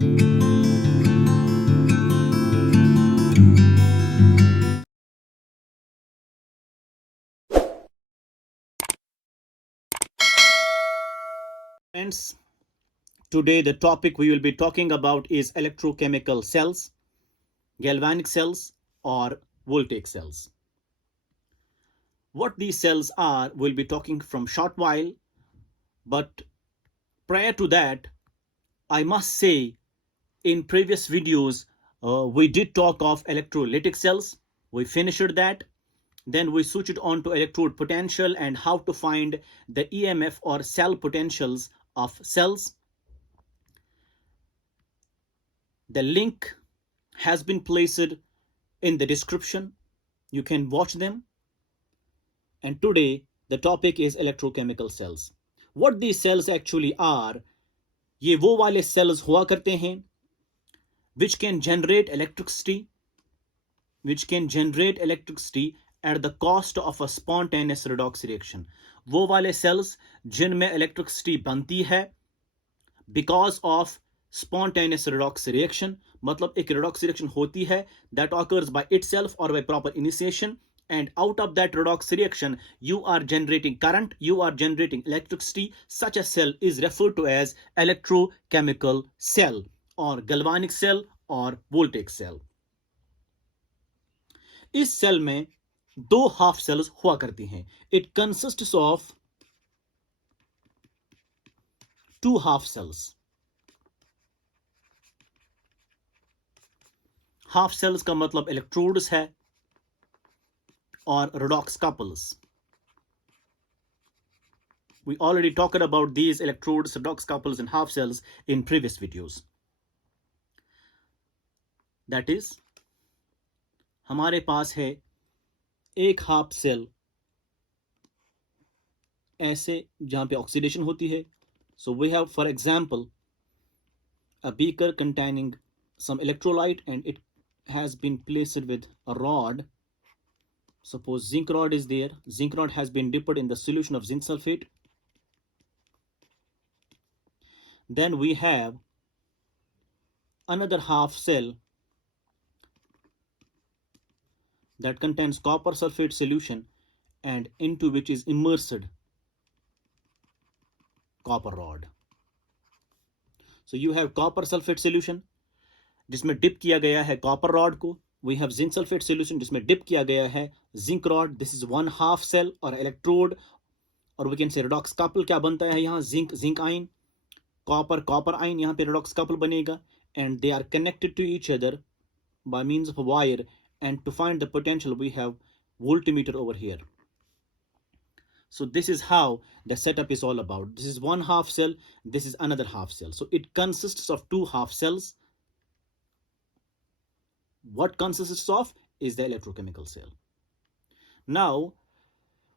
Friends, today the topic we will be talking about is electrochemical cells, galvanic cells, or voltaic cells. What these cells are, we'll be talking from short while, but prior to that, I must say in previous videos we did talk of electrolytic cells. We finished that. Then we switched on to electrode potential and how to find the EMF or cell potentials of cells. The link has been placed in the description. You can watch them. And today the topic is electrochemical cells. What these cells actually are, ये वो वाले cells हुआ करते हैं which can generate electricity at the cost of a spontaneous redox reaction. वो वाले cells जिनमें electricity बनती है because of spontaneous redox reaction, मतलब एक redox reaction होती है that occurs by itself or by proper initiation, and out of that redox reaction you are generating current, you are generating electricity. Such a cell is referred to as electrochemical cell or galvanic cell or voltaic cell. इस cell में दो half sales हुआ करती हैं. It consists of two half cells. Half cells का मतलब electrodes है और redox couples. We already talked about these electrodes, redox couples, and half cells in previous videos. That is, हमारे पास है एक हाफ सेल ऐसे जहां पे ऑक्सीडेशन होती है. So we have, for example, a beaker containing some electrolyte and it has been placed with a rod. Suppose zinc rod is there. Zinc rod has been dipped in the solution of zinc sulfate. Then we have another half cell that contains copper sulfate solution and into which is immersed copper rod. So you have copper sulfate solution जिसमें dip किया गया है copper rod को. We have zinc sulfate solution जिसमें dip किया गया है zinc rod. This is one half cell or electrode, or we can say redox couple. क्या बनता है यहाँ? zinc ion, copper ion. यहाँ पे redox couple बनेगा and they are connected to each other by means of a wire. And to find the potential we have voltmeter over here. So this is how the setup is all about. This is one half cell, this is another half cell. So it consists of two half cells. What consists of is the electrochemical cell. Now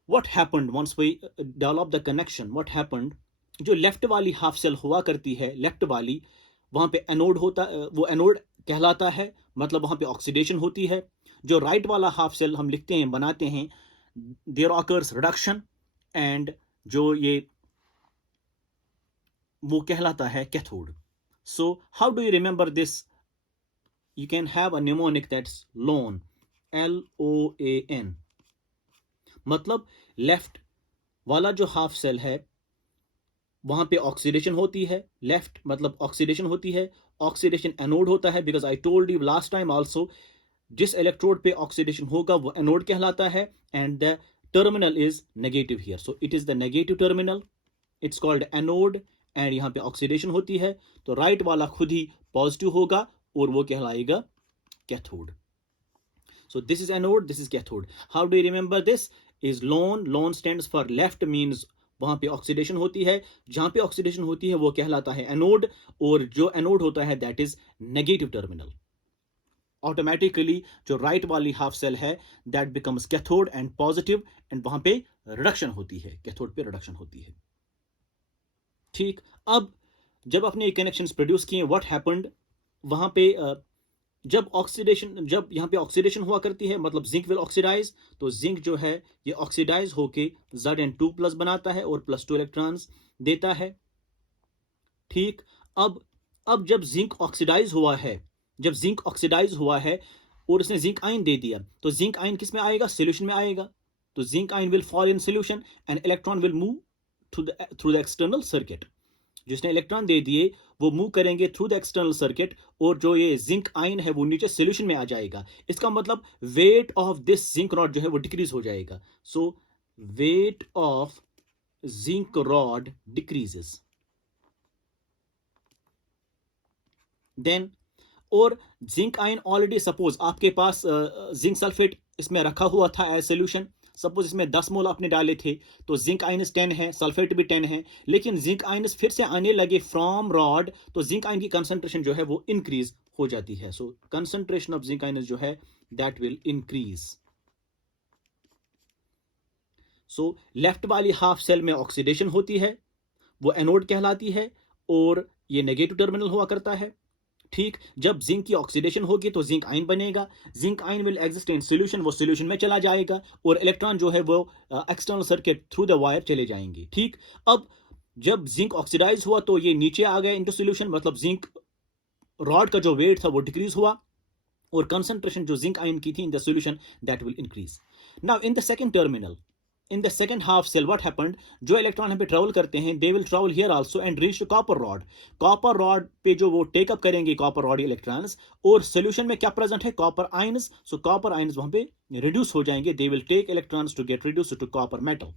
what happened once we develop the connection? What happened? जो left वाली half cell हुआ करती है, left वाली, वहां पे anode होता, वो एनोड कहलाता है, मतलब वहां पे ऑक्सीडेशन होती है. जो राइट वाला हाफ सेल हम लिखते हैं, बनाते हैं, देयर ऑकर्स रिडक्शन, एंड जो ये वो कहलाता है cathode. So how do you remember this? You can have a mnemonic that's LOAN, LOAN. मतलब लेफ्ट वाला जो हाफ सेल है वहां पे ऑक्सीडेशन होती है. लेफ्ट मतलब ऑक्सीडेशन होती है, ऑक्सीडेशन एनोड होता है. Because I told you last time also, जिस इलेक्ट्रोड पे ऑक्सीडेशन होगा वो एनोड कहलाता है and the terminal is negative here. So it is the negative terminal, it's called anode. And यहाँ पे ऑक्सीडेशन होती है तो राइट वाला खुद ही पॉजिटिव होगा और वो कहलाएगा cathode. So this is anode, this is cathode. How do you remember this? Is LOAN. LOAN stands for left, means वहां पे ऑक्सीडेशन होती है. जहां पे ऑक्सीडेशन होती है वो कहलाता है एनोड, और जो एनोड होता है that is negative terminal. Automatically जो राइट वाली हाफ सेल है that becomes cathode and positive, and वहां पे रिडक्शन होती है, कैथोड पे रिडक्शन होती है. ठीक. अब जब अपने कनेक्शंस प्रोड्यूस किए, व्हाट हैपेंड? वहां पे जब यहाँ पे ऑक्सीडेशन हुआ करती है, मतलब जिंक विल ऑक्सीडाइज, तो जिंक जो है ये ऑक्सीडाइज होके Zn2+ बनाता है और +2 इलेक्ट्रॉन्स देता है. ठीक. अब अब जब जिंक ऑक्सीडाइज हुआ है, जब जिंक ऑक्सीडाइज हुआ है और उसने जिंक आयन दे दिया, तो जिंक आयन किस में आएगा? सोल्यूशन में आएगा। तो zinc ion will fall in solution and electron will move through the external circuit. जिसने इलेक्ट्रॉन दे दिए वो मूव करेंगे थ्रू द एक्सटर्नल सर्किट, और जो ये जिंक आयन है वो नीचे सोल्यूशन में आ जाएगा। इसका मतलब weight of this zinc rod जो है वो डिक्रीज हो जाएगा। So weight of zinc rod decreases. Then, और जिंक आयन ऑलरेडी, सपोज आपके पास जिंक सल्फेट इसमें रखा हुआ था एज सोल्यूशन, सपोज इसमें 10 मोल आपने डाले थे, तो जिंक आयनस 10 है, सल्फेट भी 10 है, लेकिन जिंक आयनस फिर से आने लगे फ्रॉम रॉड, तो जिंक आयन की कंसंट्रेशन जो है वो इंक्रीज हो जाती है। सो कंसंट्रेशन ऑफ जिंक आयनस जो है that will increase. So left वाली हाफ सेल में ऑक्सीडेशन होती है, वो एनोड कहलाती है, और ये नेगेटिव टर्मिनल हुआ करता है। ठीक, जब जिंक की ऑक्सीडेशन होगी तो जिंक आयन बनेगा, zinc ion will exist in solution, वो सॉल्यूशन में चला जाएगा, और इलेक्ट्रॉन जो है वो external circuit through the wire चले जाएंगे। ठीक, अब जब जिंक ऑक्सीडाइज हुआ तो ये नीचे आ गया इनटू सॉल्यूशन, मतलब जिंक रॉड का जो वेट था वो डिक्रीज हुआ, और कंसंट्रेशन जो जिंक आयन की थी in the solution that will increase. Now in the second terminal, in the second half cell what happened, जो इलेक्ट्रॉन यहाँ पे ट्रेवल करते हैं they will travel here also and reach to copper rod। copper rod पे जो वो take up करेंगे copper rod electrons, और सोल्यूशन में क्या प्रेजेंट है? copper ions। so copper ions वहां पे रिड्यूस हो जाएंगे, they will take electrons to get reduced to copper metal।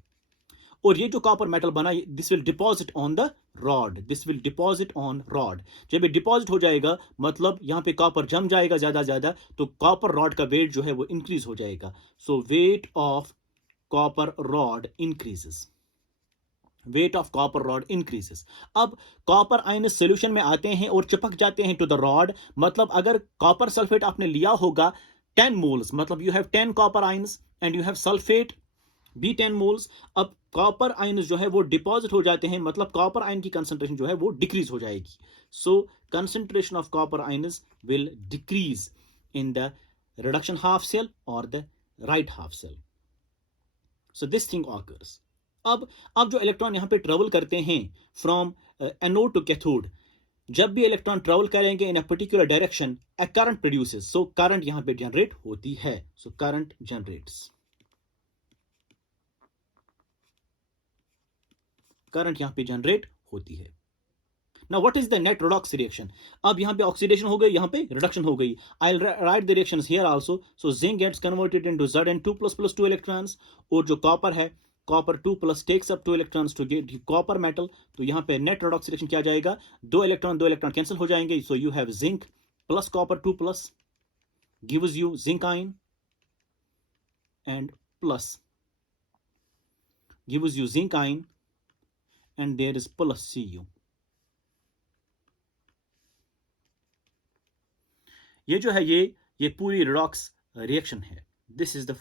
और ये जो कॉपर मेटल बना, this will deposit on the rod, this will deposit on rod. जब ये डिपॉजिट हो जाएगा मतलब यहाँ पे कॉपर जम जाएगा ज्यादा ज्यादा, तो कॉपर रॉड का वेट जो है वो इंक्रीज हो जाएगा। So weight of copper rod increases, weight of copper rod increases. अब कॉपर आयन सोल्यूशन में आते हैं और चिपक जाते हैं टू द रॉड, मतलब अगर कॉपर सल्फेट आपने लिया होगा 10 मोल्स, मतलब you have 10 copper ions and you have sulphate be 10 moles. अब कॉपर आयन जो है वो डिपॉजिट हो जाते हैं, मतलब कॉपर आयन की कंसंट्रेशन जो है वो डिक्रीज हो जाएगी। So concentration of copper ions will decrease in the reduction half cell और the right half cell. So this thing occurs. अब जो इलेक्ट्रॉन यहां पे ट्रेवल करते हैं फ्रॉम एनोड टू कैथोड, जब भी इलेक्ट्रॉन ट्रेवल करेंगे in a particular direction, a current produces. So current यहां पे जनरेट होती है। सो करंट जनरेट्स, करंट यहां पे जनरेट होती है। Now what is the net redox reaction? अब यहाँ पे ऑक्सीडेशन हो गई, यहाँ पे रिडक्शन हो गई। I'll write the reactions here also. So zinc gets converted into Zn2+ 2 electrons, और जो कॉपर है, copper 2+ takes up 2 electrons to get copper metal। तो यहाँ पे नेट redox reaction क्या जाएगा? दो इलेक्ट्रॉन कैंसिल हो जाएंगे। So you have zinc plus copper 2+ gives you zinc ion and plus gives you zinc ion, and there is plus Cu। ये जो है ये पूरी रिडॉक्स रिएक्शन है। This is the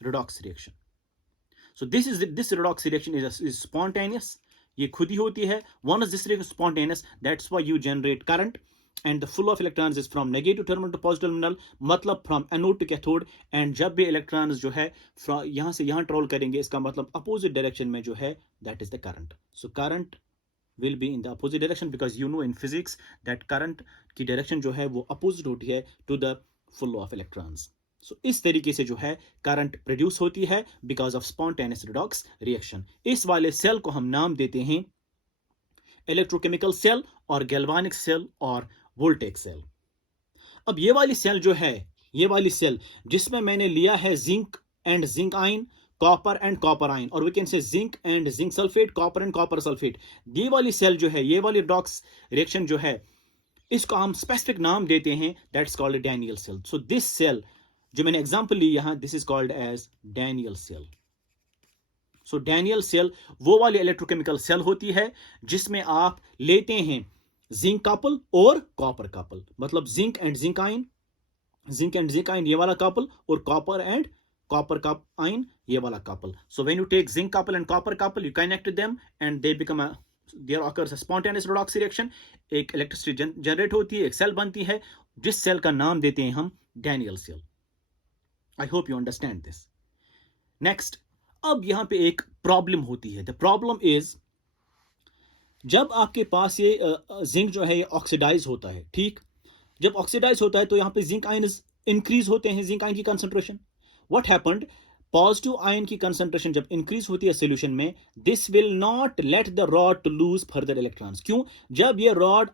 redox reaction. So this redox reaction is spontaneous, ये खुद ही होती है। One is this reaction spontaneous, that's why you generate current and the flow of electrons is from negative terminal to positive terminal, मतलब from anode to cathode. And जब भी electrons जो है यहां से यहां ट्रेवल करेंगे, इसका मतलब अपोजिट डायरेक्शन में जो है that is the current. So current will be in the opposite direction, because you know in physics that current की direction जो है वो opposite होती है to the flow of electrons। so इस तरीके से जो है करंट प्रोड्यूस होती है because of spontaneous redox reaction। इस वाले सेल को हम नाम देते हैं इलेक्ट्रोकेमिकल सेल और गैल्वानिक सेल और वोल्टेक सेल। अब ये वाली सेल जो है, ये वाली सेल जिसमें मैंने लिया है zinc and zinc ion, copper and copper ion, और we can say zinc and zinc sulphate, copper and copper sulphate. ये वाली सेल जो है, ये वाली डॉक्स रिएक्शन जो है, इसको हम स्पेसिफिक नाम देते हैं, that's called Daniell cell. So this cell जो मैंने एग्जांपल ली यहां, this is called as Daniell cell. So Daniell cell वो वाली इलेक्ट्रोकेमिकल सेल होती है जिसमें आप लेते हैं जिंक कपल और कॉपर कपल, मतलब zinc and zinc ion, zinc and zinc ion ये वाला कपल, और कॉपर एंड copper ion ये वाला couple। so when you take zinc couple and copper couple, you connect them and they become a, there occurs a spontaneous redox reaction। एक electricity generate होती है, एक cell बनती है, जिस सेल का नाम देते हैं हम Daniell cell. I hope you understand this. Next, अब यहां पे एक प्रॉब्लम होती है। द प्रॉब्लम इज जब आपके पास ये जिंक जो है ये ऑक्सीडाइज होता है, ठीक, जब ऑक्सीडाइज होता है तो यहाँ पे जिंक आयन इंक्रीज होते हैं, जिंक आयन की concentration. What happened, positive ion की कंसंट्रेशन जब इंक्रीज होती है सोल्यूशन में, this will not let the rod to lose further electrons. क्यों? जब ये रॉड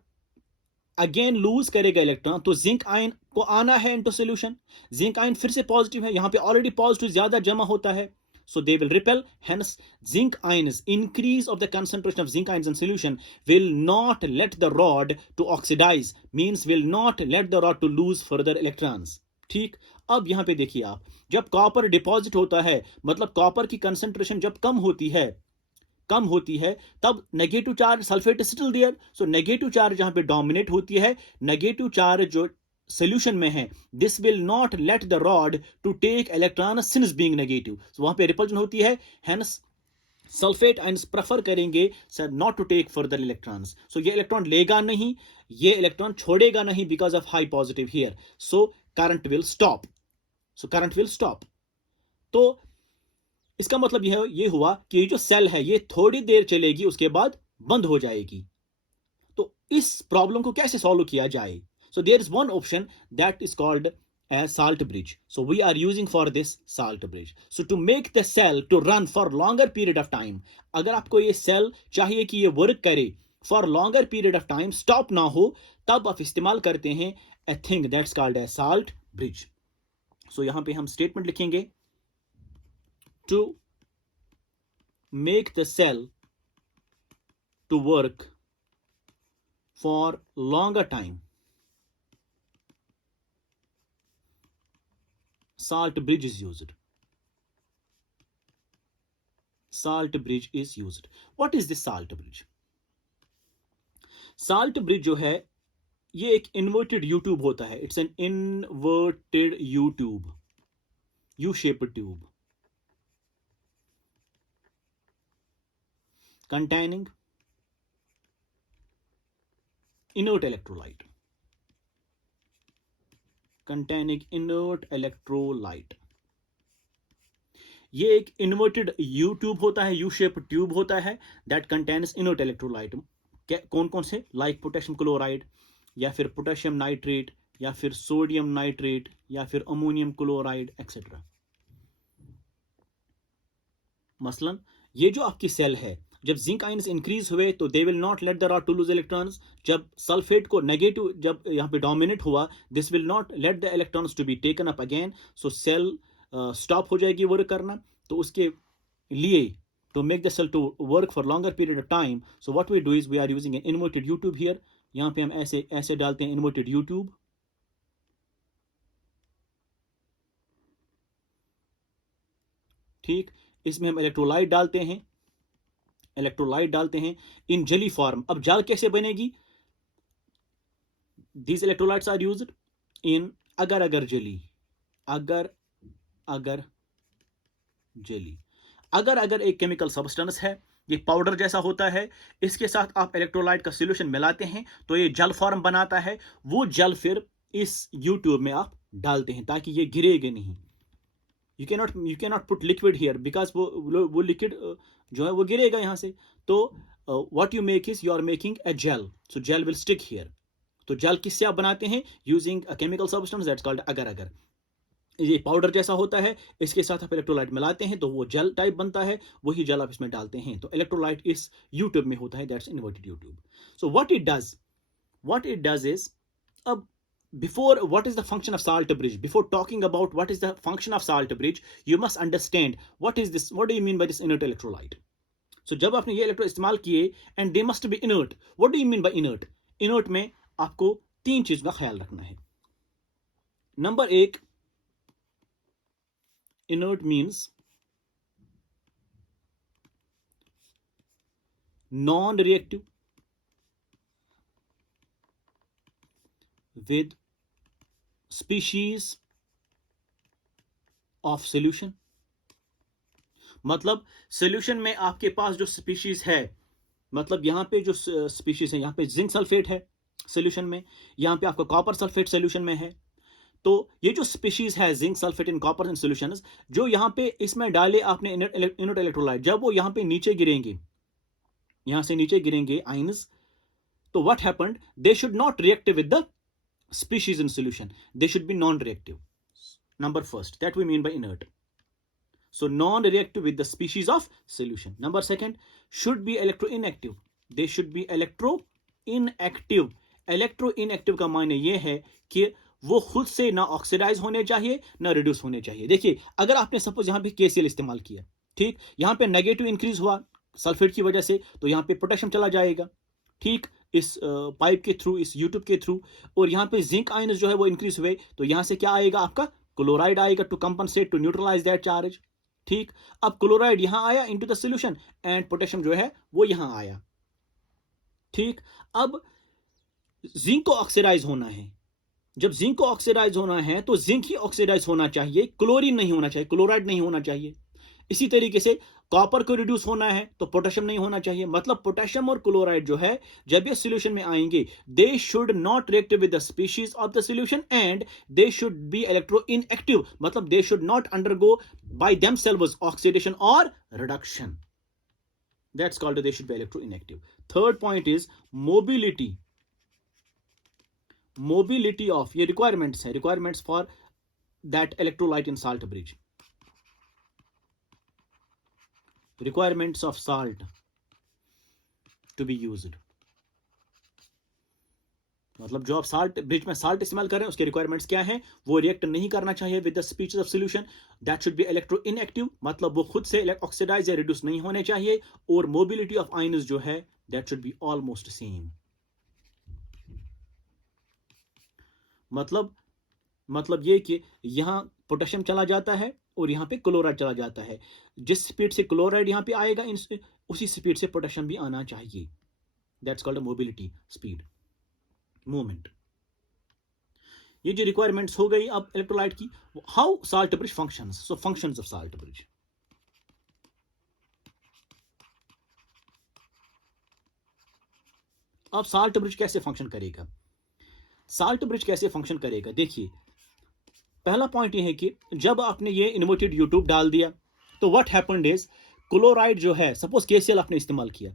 अगेन लूज करेगा इलेक्ट्रॉन तो जिंक आयन को आना है इनटू सॉल्यूशन, जिंक आयन फिर से पॉजिटिव है, यहां पे ऑलरेडी पॉजिटिव ज्यादा जमा होता है, so they will repel. Hence zinc ions, increase of the concentration of zinc ions in solution will not let the rod to oxidize, means will not let the rod to lose further electrons. ठीक, अब यहां पे देखिए आप, जब copper deposit होता है, मतलब कॉपर की कंसंट्रेशन जब कम होती है, तब negative charge sulphate still there, so negative charge जहां पे डोमिनेट होती है, नेगेटिव चार्ज जो सोल्यूशन में है, this will not let the rod to take electron since being negative, so वहां पे रिपल्जन होती है, हेंस सल्फेट आयंस प्रेफर करेंगे sir not to take further electrons, so ये इलेक्ट्रॉन लेगा नहीं, ये इलेक्ट्रॉन छोड़ेगा नहीं because of high positive here, so current will stop. तो इसका मतलब ये हुआ कि ये जो सेल है ये थोड़ी देर चलेगी, उसके बाद बंद हो जाएगी। तो इस प्रॉब्लम को कैसे सॉल्व किया जाए? So there is one option that is called as salt bridge, so we are using for this salt bridge. So to make the cell to run for longer period of time, अगर आपको ये cell चाहिए कि ये work करे for longer period of time, stop ना हो, तब आप इस्तेमाल करते हैं a thing that's called as salt bridge. So यहां पे हम स्टेटमेंट लिखेंगे, to make the cell to work for longer time, salt bridge is used. Salt bridge is used. What is this salt bridge? Salt bridge जो है ये एक inverted U tube होता है. It's an inverted U tube, U-shaped tube containing inert electrolyte. ये एक inverted U tube होता है, यू शेप ट्यूब होता है, दैट कंटेन्स इनर्ट इलेक्ट्रोलाइट। कौन कौन से? लाइक पोटेशियम क्लोराइड, या फिर पोटेशियम नाइट्रेट, या फिर सोडियम नाइट्रेट, या फिर अमोनियम क्लोराइड एक्सेट्रा। मसलन ये जो आपकी सेल है, जब जिंक आयंस इंक्रीज हुए तो they will not let the rod to lose electrons, जब सल्फेट को नेगेटिव जब यहाँ पे डोमिनेट हुआ, this will not let the electrons to be taken up again, so cell stop हो जाएगी वर्क करना। तो उसके लिए to make the cell to work for longer period of time, so what we do is we are using an inverted U tube here. यहाँ पे हम ऐसे डालते हैं इन्वर्टेड यू ट्यूब, ठीक, इसमें हम इलेक्ट्रोलाइट डालते हैं इन जेली फॉर्म। अब जल कैसे बनेगी? These electrolytes are used in agar jelly, अगर एक केमिकल सब्सटेंस है, ये पाउडर जैसा होता है, इसके साथ आप इलेक्ट्रोलाइट का सॉल्यूशन मिलाते हैं तो ये जल फॉर्म बनाता है, वो जल फिर इस यू ट्यूब में आप डालते हैं ताकि ये गिरेगा नहीं। You can not put liquid here because वो लिक्विड जो है वो गिरेगा यहां से। तो what you make is you are making a gel, so gel will stick here. तो जेल किससे आप बनाते हैं? Using a chemical substance that's called agar. ये पाउडर जैसा होता है, इसके साथ आप इलेक्ट्रोलाइट मिलाते हैं तो वो जेल टाइप बनता है, वही जेल आप इसमें डालते हैं। तो इलेक्ट्रोलाइट इस यू ट्यूब में होता है, that's inverted U tube. So what it does is, अब before what is the function of salt bridge, before talking about what is the function of salt bridge, you must understand what do you mean by this inert electrolyte. So जब आपने ये electro इस्तेमाल किए and they must be inert, what do you mean by inert में आपको 3 चीज का ख्याल रखना है। Number 1, inert means non-reactive with species of solution। मतलब सॉल्यूशन में आपके पास जो स्पीशीज है, मतलब यहां पे जो स्पीशीज है, यहां पे जिंक सल्फेट है सॉल्यूशन में, यहां पे आपका कॉपर सल्फेट सॉल्यूशन में है। तो ये जो स्पीशीज है zinc sulphate in copper in solutions, जो यहां पे इसमें डाले आपने इनर्ट इलेक्ट्रोलाइट, जब वो यहां पे नीचे गिरेंगे यहां से नीचे गिरेंगे आयंस, तो what happened, they should not react with the species in solution, they should be non-reactive. Number first, that we mean by inert. So non-reactive with the species of solution. Number second, should be electroinactive, they should be electroinactive. electroinactive का मायने ये है कि वो खुद से ना oxidise होने चाहिए ना रिड्यूस होने चाहिए. देखिए अगर आपने सपोज यहाँ पे KCl इस्तेमाल किया, ठीक, यहाँ पे नेगेटिव इंक्रीज हुआ सल्फेट की वजह से, तो यहाँ पे पोटेशियम चला जाएगा, ठीक, इस पाइप के थ्रू, इस यूट्यूब के थ्रू, और यहाँ पे जिंक आयंस जो है वो इंक्रीज हुए, तो यहाँ से क्या आएगा, आपका क्लोराइड आएगा to compensate, to neutralize that charge. ठीक, अब क्लोराइड यहां आया into the solution and potassium जो है वो यहां आया. ठीक, अब जिंक को ऑक्सीडाइज होना है, जब जिंक को ऑक्सीडाइज होना है तो जिंक ही ऑक्सीडाइज होना चाहिए, क्लोरीन नहीं होना चाहिए, क्लोराइड नहीं होना चाहिए. इसी तरीके से कॉपर को रिड्यूस होना है तो पोटेशियम नहीं होना चाहिए. मतलब पोटेशियम और क्लोराइड जो है जब ये सॉल्यूशन में आएंगे, they should not react with the species of the solution and they should be electro inactive. मतलब they should not undergo by themselves oxidation और reduction. That's called they should be electro inactive. Third point is mobility. Mobility of, ये requirements है, requirements for that electrolyte in salt bridge. Requirements of salt to be used. मतलब जो आप salt bridge में salt इस्तेमाल कर रहे हैं उसके रिक्वायरमेंट्स क्या हैं, वो रिएक्ट नहीं करना चाहिए with the species of solution, that should be electro inactive, मतलब वो खुद से ऑक्सीडाइज या रिड्यूस नहीं होने चाहिए, और मोबिलिटी ऑफ आयंस जो है that should be almost same. मतलब ये कि यहां पोटेशियम चला जाता है और यहां पे क्लोराइड चला जाता है, जिस स्पीड से क्लोराइड यहां पे आएगा उसी स्पीड से पोटेशियम भी आना चाहिए. That's called mobility, speed, movement. ये जो रिक्वायरमेंट्स हो गई अब इलेक्ट्रोलाइट की. How salt bridge functions. So functions of salt bridge. अब साल्ट ब्रिज कैसे फंक्शन करेगा, साल्ट ब्रिज कैसे फंक्शन करेगा. देखिए पहला पॉइंट ये है कि जब आपने ये इन्वर्टेड यूट्यूब डाल दिया तो व्हाट हैपेंड इज, क्लोराइड जो है, सपोज KCl आपने इस्तेमाल किया,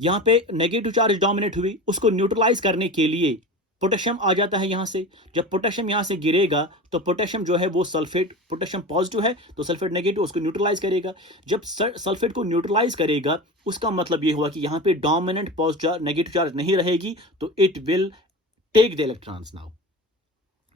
यहां पे नेगेटिव चार्ज डोमिनेट हुई, उसको न्यूट्रलाइज करने के लिए पोटेशियम आ जाता है यहां से. जब पोटेशियम यहां से गिरेगा तो पोटेशियम जो है वो सल्फेट, पोटेशियम पॉजिटिव है तो सल्फेट नेगेटिव, उसको न्यूट्रलाइज करेगा. जब सल्फेट को न्यूट्रलाइज करेगा उसका मतलब ये हुआ कि यहां पे डोमिनेंट पॉजिटिव नेगेटिव चार्ज नहीं रहेगी, तो it will take the electrons. Now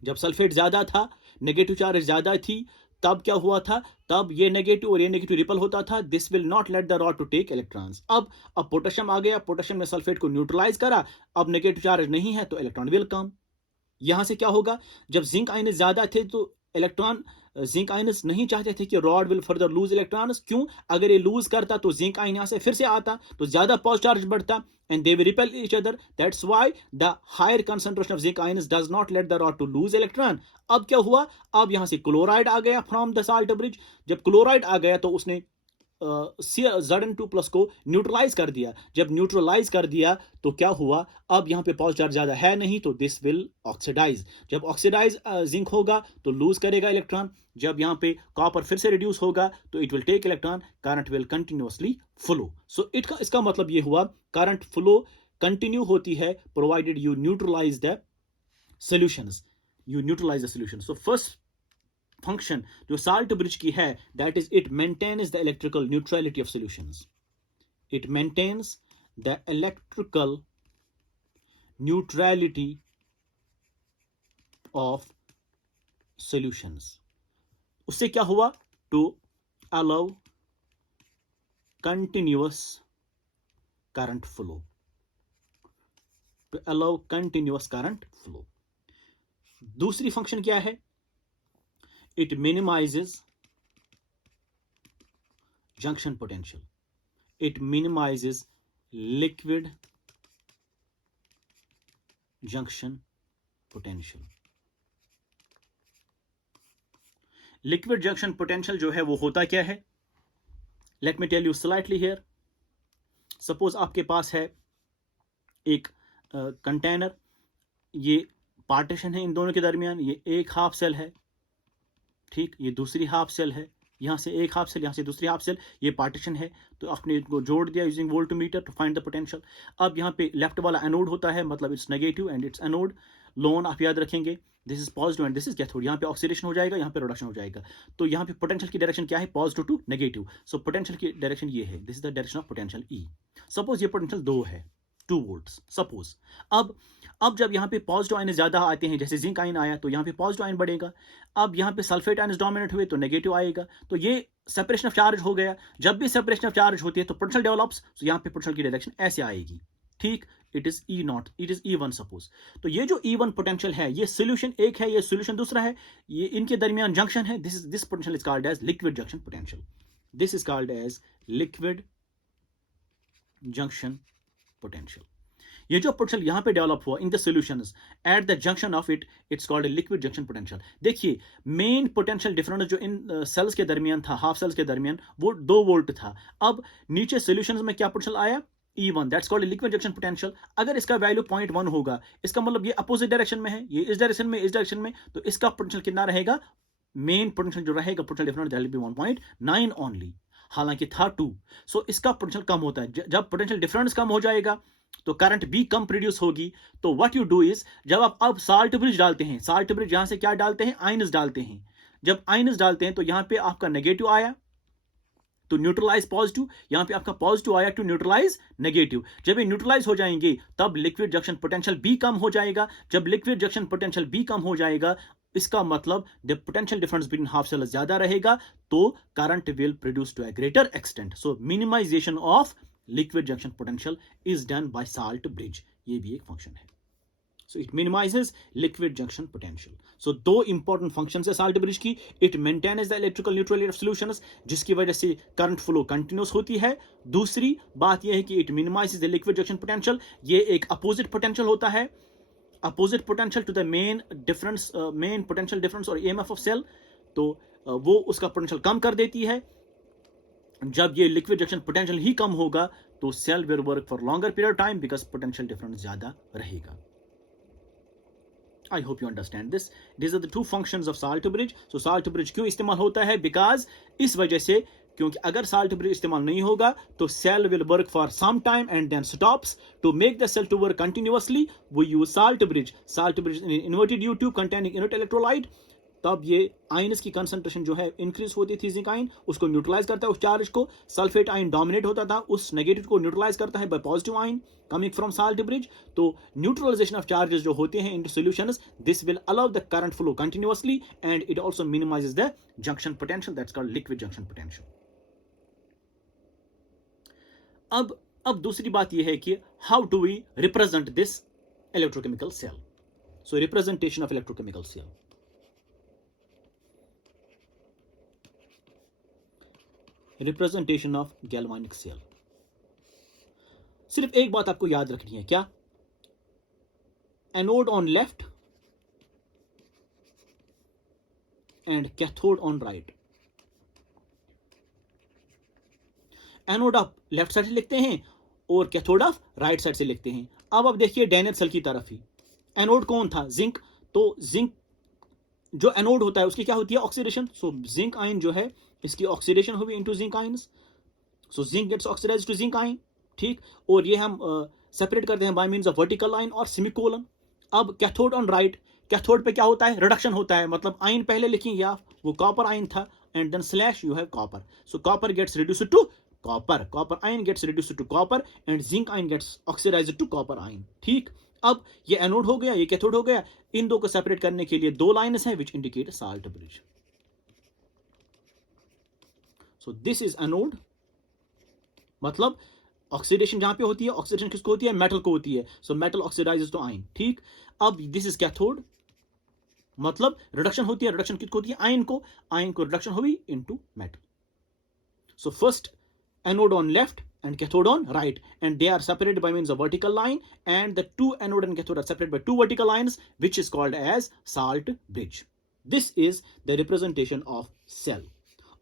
जब सल्फेट ज्यादा था, नेगेटिव चार्ज ज्यादा थी, तब क्या हुआ था, तब ये नेगेटिव और ये नेगेटिव रिपल होता था. This will not let the rod to take electrons. अब पोटेशियम आ गया, पोटेशियम ने सल्फेट को न्यूट्रलाइज करा, अब नेगेटिव चार्ज नहीं है तो इलेक्ट्रॉन विल कम. यहां से क्या होगा, जब जिंक आयंस ज्यादा थे तो इलेक्ट्रॉन, जिंक आयंस नहीं चाहते थे कि rod will further loose electrons. क्यों, अगर ये लूज करता तो जिंक आयन यहां से फिर से आता तो ज्यादा पॉजिटिव चार्ज बढ़ता and they will repel each other. That's why the higher concentration of zinc ions does not let the rod to lose electron. अब क्या हुआ, अब यहां से क्लोराइड आ गया फ्रॉम द साल्ट ब्रिज. जब क्लोराइड आ गया तो उसने Zn2+ को न्यूट्रलाइज कर दिया. जब न्यूट्रलाइज कर दिया तो क्या हुआ, अब यहां पे पॉजिटिव चार्ज ज्यादा है नहीं तो दिस विल ऑक्सीडाइज. जब ऑक्सीडाइज जिंक होगा तो लूज करेगा इलेक्ट्रॉन. जब यहां पे कॉपर फिर से रिड्यूस होगा तो it will take electron, current will continuously flow. So इसका मतलब ये हुआ करंट फ्लो कंटिन्यू होती है provided you neutralise the solutions, you neutralise the solution. So first function जो साल्ट ब्रिज की है that is it maintains the electrical neutrality of solutions. It maintains the electrical neutrality of solutions. उससे क्या हुआ, to allow continuous current flow, to allow continuous current flow. दूसरी function क्या है, it minimizes junction potential. It minimizes liquid junction potential. Liquid junction potential जो है वो होता क्या है, let me tell you slightly here. Suppose आपके पास है एक कंटेनर, ये पार्टीशन है इन दोनों के दरमियान, ये एक हाफ सेल है, ठीक, ये दूसरी हाफ सेल है, यहाँ से एक हाफ सेल, यहाँ से दूसरी हाफ सेल, ये पार्टीशन है, तो आपने इनको जोड़ दिया using voltmeter to find the potential. अब यहाँ पे लेफ्ट वाला एनोड होता है, मतलब it's negative and it's anode. लोन आप याद रखेंगे, this is positive and this is cathode. यहाँ पे ऑक्सीडेशन हो जाएगा, यहाँ पे रिडक्शन हो जाएगा। तो यहाँ पे पोटेंशियल की डायरेक्शन क्या है, positive to negative. So potential की डायरेक्शन ये है, this is the direction of potential E. Suppose ये पोटेंशियल 2 है, 2 वोल्ट्स सपोज। अब जब यहाँ पे पॉजिटिव आयन ज्यादा आते हैं, जैसे जिंक आयन आया तो यहाँ पे पॉजिटिव आयन बढ़ेगा। अब यहाँ पे सल्फेट आयन डोमिनेट हुए तो नेगेटिव आएगा। तो ये सेपरेशन ऑफ चार्ज हो गया। जब भी सेपरेशन ऑफ चार्ज होती है तो पोटेंशियल डेवलप्स, तो यहाँ पे पोटेंशियल की डायरेक्शन ऐसे आएगी, ठीक। It is E not, it is E one suppose. तो ये जो ई वन पोटेंशियल है, ये सोल्यूशन एक है, ये सोल्यूशन दूसरा है, ये इनके दरमियान जंक्शन है। This potential is called as liquid junction potential. This is called as liquid junction potential. ये जो पोटेंशियल यहाँ पे डेवलप हुआ in the solutions at the junction of it's called liquid junction potential. देखिए मेन पोटेंशियल डिफरेंस जो इन sales के दरमियान था, हाफ सेल्स के दरमियान, वो 2 वोल्ट था। अब नीचे सॉल्यूशंस में क्या पोटेंशियल आया, E1, that's called liquid junction potential. अगर इसका वैल्यू 0.1 होगा, इसका मतलब ये अपोजिट डायरेक्शन में है, ये इस डायरेक्शन में, इस डायरेक्शन में, तो इसका पोटेंशियल कितना रहेगा, मेन पोटेंशियल जो रहेगा, potential difference that will be 1.9 only, हालांकि था 2। सो इसका पोटेंशियल कम होता है। जब पोटेंशियल डिफरेंस कम हो जाएगा तो करंट भी कम प्रोड्यूस होगी। तो व्हाट यू डू इज, जब आप अब साल्ट ब्रिज डालते हैं, साल्ट ब्रिज यहां से क्या डालते हैं, आयन्स डालते हैं। जब आयन्स डालते हैं तो यहां पे आपका नेगेटिव आया तो न्यूट्रलाइज पॉजिटिव, यहां पे आपका पॉजिटिव आया टू न्यूट्रलाइज नेगेटिव। जब ये न्यूट्रलाइज हो जाएंगे तब लिक्विड जंक्शन पोटेंशियल भी कम हो जाएगा। जब लिक्विड जंक्शन पोटेंशियल भी कम हो जाएगा, इसका मतलब the potential difference between half cell ज्यादा रहेगा, तो current will produce to a greater extent. So minimization of liquid junction potential is done by salt bridge. ये भी एक फंक्शन है। So it minimizes liquid junction potential. So 2 important functions है salt bridge की। It maintains the electrical neutrality of solutions, जिसकी वजह से current flow continuous होती है। दूसरी बात यह है कि it minimizes the liquid junction potential। ये एक opposite potential होता है, opposite potential to the main difference, main potential difference और EMF of cell। तो वो उसका potential कम कर देती है। जब ये लिक्विड जंक्शन पोटेंशियल ही कम होगा तो cell will work for longer period of time because potential difference ज्यादा रहेगा। I hope you understand this. These are the 2 functions of salt bridge. So salt bridge क्यों इस्तेमाल होता है, because इस वजह से, क्योंकि अगर salt bridge इस्तेमाल नहीं होगा तो cell will work for some time and then stops. To make the cell to work continuously, we use salt bridge. Salt bridge in inverted U tube containing inert electrolyte। तब ये ions की concentration जो है increase होती थी, zinc ion उसको neutralise करता है, उस चार्ज को। सल्फेट आयन डोमिनेट होता था, उस नेगेटिव को न्यूट्रलाइज करता है by positive ion coming from salt bridge. तो न्यूट्रलाइजेशन ऑफ चार्जेस जो होते हैं in solutions, this will allow the current flow continuously and it also minimises the junction potential, that's called liquid junction potential. अब दूसरी बात यह है कि how do we represent this electrochemical cell. So representation of electrochemical cell, representation of galvanic cell. सिर्फ एक बात आपको याद रखनी है, क्या, anode on left and cathode on right. Anode आप लेफ्ट साइड से लिखते हैं और कैथोड आप राइट साइड से लिखते हैं। अब आप देखिए डैनेट सेल की तरफ ही, एनोड कौन था, जिंक। तो जिंक जो एनोड होता है उसकी क्या होती है, ऑक्सीडेशन। सो जिंक आयन जो है इसकी ऑक्सीडेशन हुई into zinc ions, so zinc gets oxidized to zinc ion, ठीक। और ये हम सेपरेट करते हैं by means of vertical line और सेमीकोलन। अब कैथोड ऑन राइट, कैथोड पे क्या होता है, रिडक्शन होता है, मतलब आयन पहले लिखेंगे आप, वो कॉपर आयन था and then slash you have copper. So copper gets reduced to copper ion gets reduced to copper and zinc ion gets oxidized to copper ion, ठीक। अब ये एनोड हो गया, ये कैथोड हो गया। इन दो को सेपरेट करने के लिए 2 लाइन्स हैं which indicate salt bridge. So this is anode, मतलब ऑक्सीडेशन जहां पे होती है, ऑक्सीडेशन किसको होती है, मेटल को होती है। So metal oxidises to ion, ठीक। अब दिस इज कैथोड, मतलब रिडक्शन होती है, रिडक्शन किसको होती है, आयन को रिडक्शन हुई into metal. So first anode on left and cathode on right, and they are separated by means of vertical line, and the 2 anode and cathode are separated by 2 vertical lines, which is called as salt bridge. This is the representation of cell.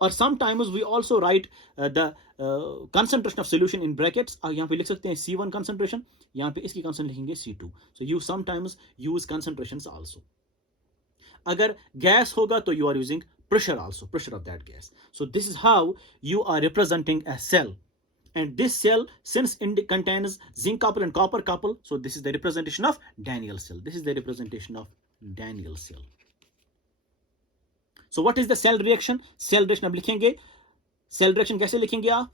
Or sometimes we also write the concentration of solution in brackets. यहाँ पे लिख सकते हैं C1 concentration, यहाँ पे इसकी concentration लिखेंगे C2. So you sometimes use concentrations also. अगर गैस होगा तो you are using pressure also, pressure of that gas. So this is how you are representing a cell. And this cell, since it contains zinc couple and copper couple, so this is the representation of Daniell cell. This is the representation of Daniell cell. So what is the cell reaction? Cell reaction अब लिखेंगे. Cell reaction कैसे लिखेंगे आप?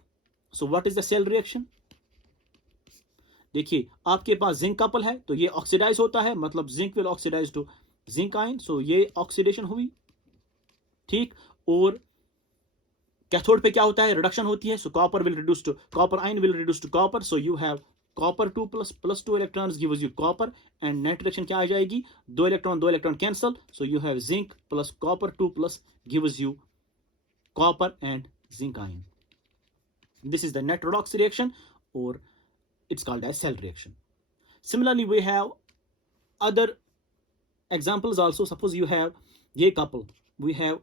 So what is the cell reaction? देखिए, आपके पास zinc couple है तो ये ऑक्सीडाइज होता है, मतलब zinc will oxidise to zinc ion, so ये ऑक्सीडेशन हुई, ठीक. और कैथोड पे क्या होता है? रिडक्शन होती है. So copper will reduce to copper, ion will reduce to copper, so you have copper 2 plus 2 electrons gives you copper, and net reaction क्या आ जाएगी? 2 electron cancel, so you have zinc plus copper 2 plus gives you copper and zinc ion. This is the net redox reaction, or it's called as cell reaction. Similarly, we have other examples also. Suppose you have ये couple, we have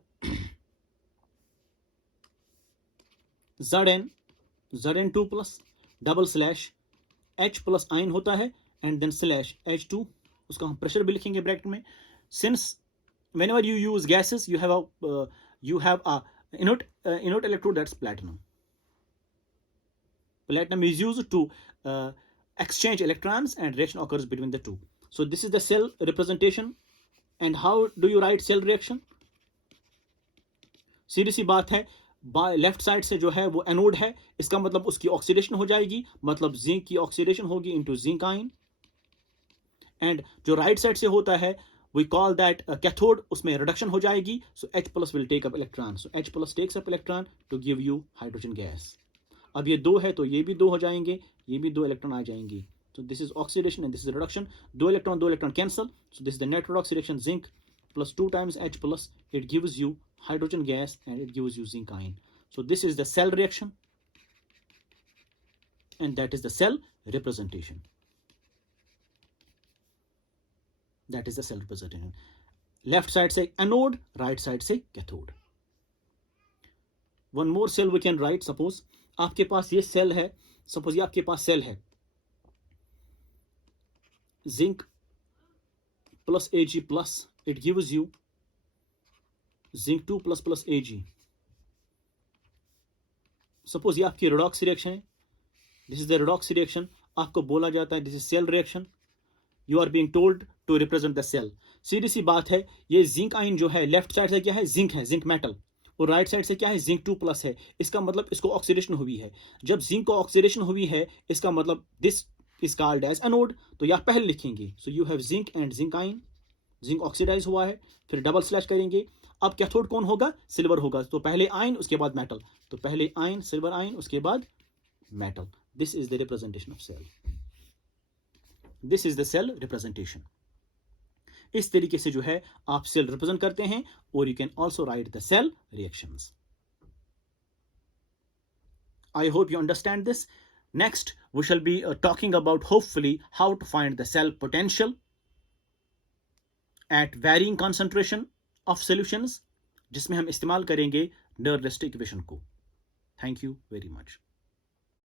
Zn2 plus double slash H plus ion होता है, and then slash H2, उसका हम pressure भी लिखेंगे bracket में. Since whenever you use gases, you have a inert electrode, that's platinum. Platinum is used to exchange electrons, and reaction occurs between the two. So this is the cell representation. And how do you write cell reaction? सीधी सी बात है, left side से जो है वो anode है, इसका मतलब उसकी ऑक्सीडेशन हो जाएगी, मतलब जिंक की ऑक्सीडेशन होगी इनटू जिंक आयन. एंड जो राइट साइड से होता है, we call that cathode, उसमें रिडक्शन हो जाएगी, so H plus will take up electron, so H plus takes up electron to give you hydrogen gas. अब ये 2 है तो ये भी 2 हो जाएंगे, ये भी 2 इलेक्ट्रॉन आ जाएंगी. So this is oxidation and this is reduction. 2 electron cancel, so this is the net redox reaction. Zinc plus 2 times H plus, it gives you hydrogen gas and it gives you zinc ion. So this is the cell reaction, and that is the cell representation. That is the cell representation. Left side say anode, right side say cathode. One more cell we can write. Suppose आपके पास ये cell है, suppose ये आपके पास cell है, zinc plus Ag plus, it gives you zinc 2 plus plus Ag. Suppose ये आपकी redox reaction है, this is the redox reaction. आपको बोला जाता है this is cell reaction. You are being told to represent the cell. सीधी सी बात है, ये जिंक आयन जो है लेफ्ट साइड से क्या है? जिंक है, जिंक मेटल. और राइट साइड से क्या है? जिंक 2 प्लस है. इसका मतलब इसको ऑक्सीडेशन हुई है. जब जिंक को ऑक्सीडेशन हुई है, इसका मतलब this is called as anode. तो यह पहले लिखेंगे, so you have zinc and zinc ion, zinc oxidize हुआ है, फिर डबल स्लैश करेंगे. अब कैथोड कौन होगा? सिल्वर होगा. तो पहले आयन उसके बाद मेटल, तो पहले आयन सिल्वर आयन उसके बाद metal. This is the representation of cell. This is the cell representation. इस तरीके से जो है आप सेल रिप्रेजेंट करते हैं, और you can also write the cell reactions. I hope you understand this. Next, we shall be talking about hopefully how to find the cell potential at varying concentration of solutions, जिसमें हम इस्तेमाल करेंगे Nernst equation को. Thank you very much.